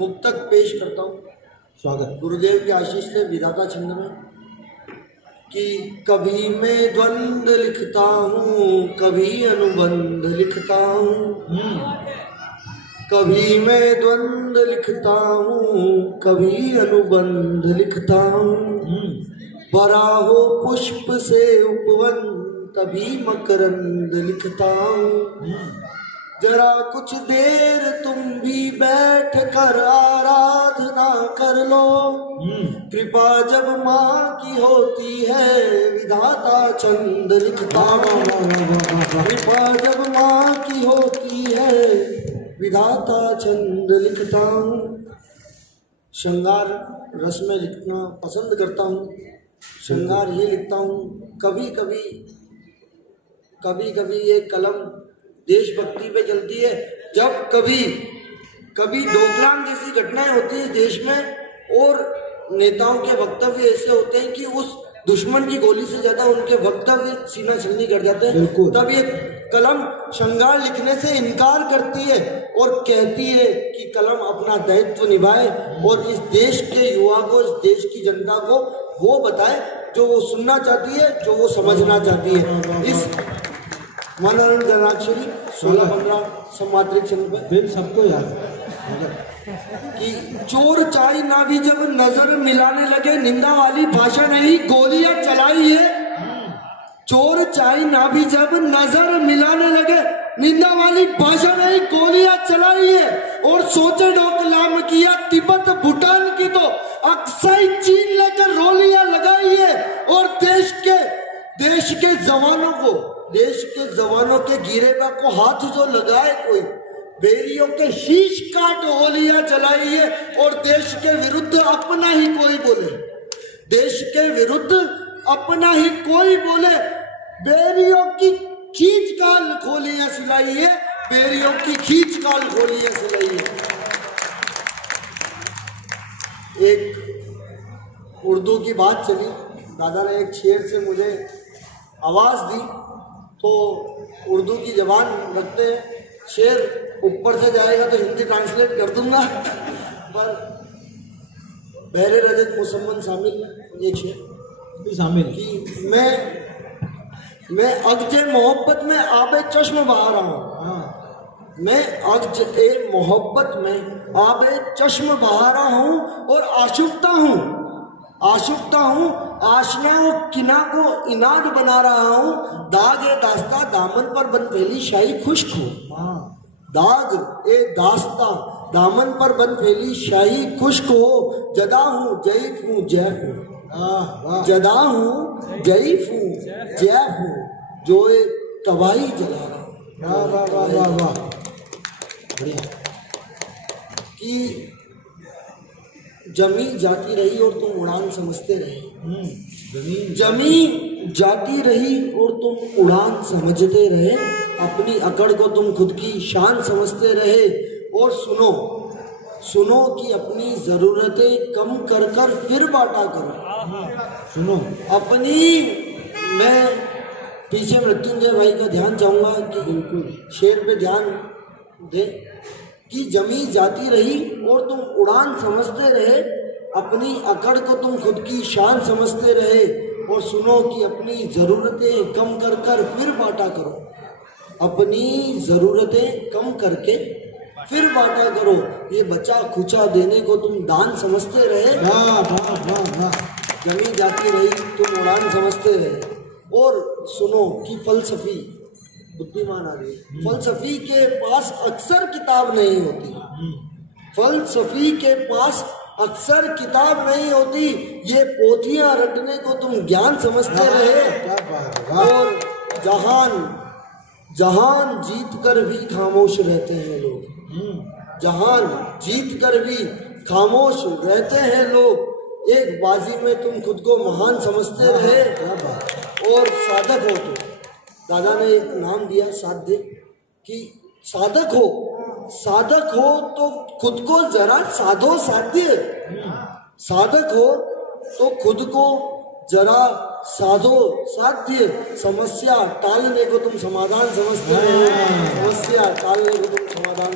मुक्तक पेश करता हूँ। स्वागत। गुरुदेव की आशीष से विधाता छंद में कि कभी मैं द्वंद्व लिखता हूँ, कभी अनुबंध लिखता हूँ, कभी मैं द्वंद्व लिखता हूँ, कभी अनुबंध लिखता हूँ। बरा हो पुष्प से उपवन, तभी मकरंद लिखता हूँ। जरा कुछ देर तुम भी बैठ कर आराधना कर लो। कृपा जब माँ की होती है, विधाता छंद लिखता हूँ। कृपा जब माँ की होती है, विधाता छंद लिखता हूँ। श्रृंगार रस में लिखना पसंद करता हूँ। श्रृंगार ये लिखता हूँ। कभी कभी ये कलम देशभक्ति पे चलती है। जब कभी डोकलाम जैसी घटनाएं होती है देश में, और नेताओं के वक्तव्य ऐसे होते हैं कि उस दुश्मन की गोली से ज्यादा उनके वक्तव्य सीना छलनी कर जाते हैं। तब ये कलम श्रृंगार लिखने से इनकार करती है और कहती है कि कलम अपना दायित्व निभाए और इस देश के युवा को, इस देश की जनता को वो बताए जो वो सुनना चाहती है, जो वो समझना चाहती है। इस मनोरंजन जनाक्षरी 16-15 सम्मात्रिक छंद पे सबको याद कि चोर चाय ना भी जब नजर मिलाने लगे, निंदा वाली भाषा नहीं गोलियां चलाई है। चोर चाय ना भी जब नजर मिलाने लगे, निंदा वाली भाषा नहीं गोलियां चलाई है। और सोचे डोकलाम किया तिब्बत भूटान की, तो अक्सई चीन लेकर रोलियां लगाई है। और देश के जवानों के गिरेबा को हाथ जो लगाए कोई, बैरियों के शीश काट होलियां जलाई है। और देश के विरुद्ध अपना ही कोई बोले, देश के विरुद्ध अपना ही कोई बोले, बैरियों की खींच काल खोलियां सिलाई है। बैरियों की खींच काल खोलियां सिलाई है। एक उर्दू की बात चली, दादा ने एक शेर से मुझे आवाज दी, तो उर्दू की जबान रखते हैं। शेर ऊपर से जाएगा तो हिंदी ट्रांसलेट कर दूंगा, पर बहरे रजत मुसम्मन शामिल एक शेर शामिल कि मैं अगजे मोहब्बत में आबे चश्म बहा रहा हूँ। मैं अगजे मोहब्बत में आबे चश्म बहा रहा हूँ और आशुकता हूँ आशनाओं किना को इनाद बना रहा हूँ। दाग ए दास्ता दामन पर बन फैली शाही खुश्क हो, दाग ए दास्ता दामन पर बन फैली शाही खुश्क हो। जदा हूँ जईफ हूँ जैफ हूँ, जदा हूँ जईफ हूँ जैफ हूँ, जो एक तबाही जला रहा हूँ। वाह बढ़िया। कि जमी जाती रही और तुम उड़ान समझते रहे। जमी जाती रही और तुम उड़ान समझते रहे, अपनी अकड़ को तुम खुद की शान समझते रहे। और सुनो कि अपनी जरूरतें कम कर कर फिर बांटा करो। सुनो अपनी, मैं पीछे मृत्युंजय भाई का ध्यान चाहूंगा कि बिल्कुल शेर पे ध्यान दे कि जमी जाती रही और तुम उड़ान समझते रहे, अपनी अकड़ को तुम खुद की शान समझते रहे। और सुनो कि अपनी जरूरतें कम कर कर फिर बांटा करो, अपनी जरूरतें कम करके फिर बांटा करो। ये बचा खुचा देने को तुम दान समझते रहे। जमी जाती रही तुम उड़ान समझते रहे। और सुनो कि फलसफी बुद्धिमान आ गई। फलसफी के पास अक्सर किताब नहीं होती, फलसफी के पास अक्सर किताब नहीं होती। ये पोथियां रटने को तुम ज्ञान समझते रहे। और जहान जीत कर भी खामोश रहते हैं लोग, जहान जीत कर भी खामोश रहते हैं लोग। एक बाजी में तुम खुद को महान समझते रहे। और साधक हो तो दादा ने एक नाम दिया साध्य, कि साधक हो तो खुद को जरा साधो साध्य, साधक हो तो खुद को जरा साधो साध्य। समस्या टालने को तुम समाधान समझते हो, समस्या टालने को तुम समाधान